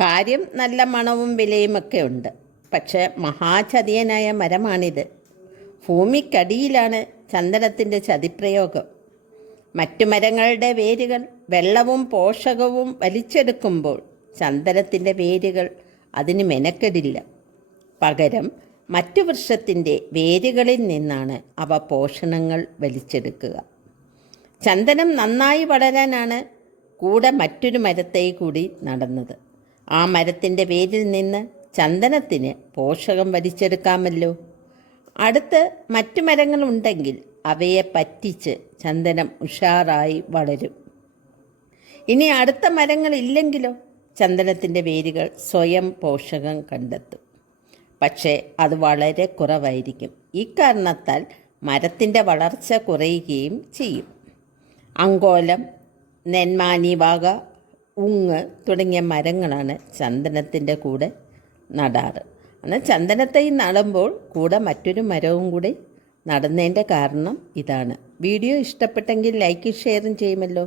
കാര്യം നല്ല മണവും വിലയുമൊക്കെ ഉണ്ട്. പക്ഷേ മഹാചതിയനായ മരമാണിത്. ഭൂമിക്കടിയിലാണ് ചന്ദനത്തിൻ്റെ ചതിപ്രയോഗം. മറ്റു മരങ്ങളുടെ വേരുകൾ വെള്ളവും പോഷകവും വലിച്ചെടുക്കുമ്പോൾ ചന്ദനത്തിൻ്റെ വേരുകൾ അതിന് മെനക്കെടില്ല. പകരം മറ്റു വൃക്ഷത്തിൻ്റെ വേരുകളിൽ നിന്നാണ് അവ പോഷണങ്ങൾ വലിച്ചെടുക്കുക. ചന്ദനം നന്നായി വളരാനാണ് കൂടെ മറ്റൊരു മരത്തെ കൂടി നടന്നത്. ആ മരത്തിൻ്റെ വേരിൽ നിന്ന് ചന്ദനത്തിന് പോഷകം വലിച്ചെടുക്കാമല്ലോ. അടുത്ത് മറ്റു മരങ്ങളുണ്ടെങ്കിൽ അവയെ പറ്റിച്ച് ചന്ദനം ഉഷാറായി വളരും. ഇനി അടുത്ത മരങ്ങളില്ലെങ്കിലോ ചന്ദനത്തിൻ്റെ വേരുകൾ സ്വയം പോഷകം കണ്ടെത്തും. പക്ഷേ അത് വളരെ കുറവായിരിക്കും. ഇക്കാരണത്താൽ മരത്തിൻ്റെ വളർച്ച കുറയുകയും ചെയ്യും. അങ്കോലം, നെന്മാനിവാക, ഉങ്ങ് തുടങ്ങിയ മരങ്ങളാണ് ചന്ദനത്തിൻ്റെ കൂടെ നടാറ്. എന്നാൽ ചന്ദനത്തൈ നടുമ്പോൾ കൂടെ മറ്റൊരു മരവും കൂടി നടുന്നതിൻ്റെ കാരണം ഇതാണ്. വീഡിയോ ഇഷ്ടപ്പെട്ടെങ്കിൽ ലൈക്കും ഷെയറും ചെയ്യുമല്ലോ.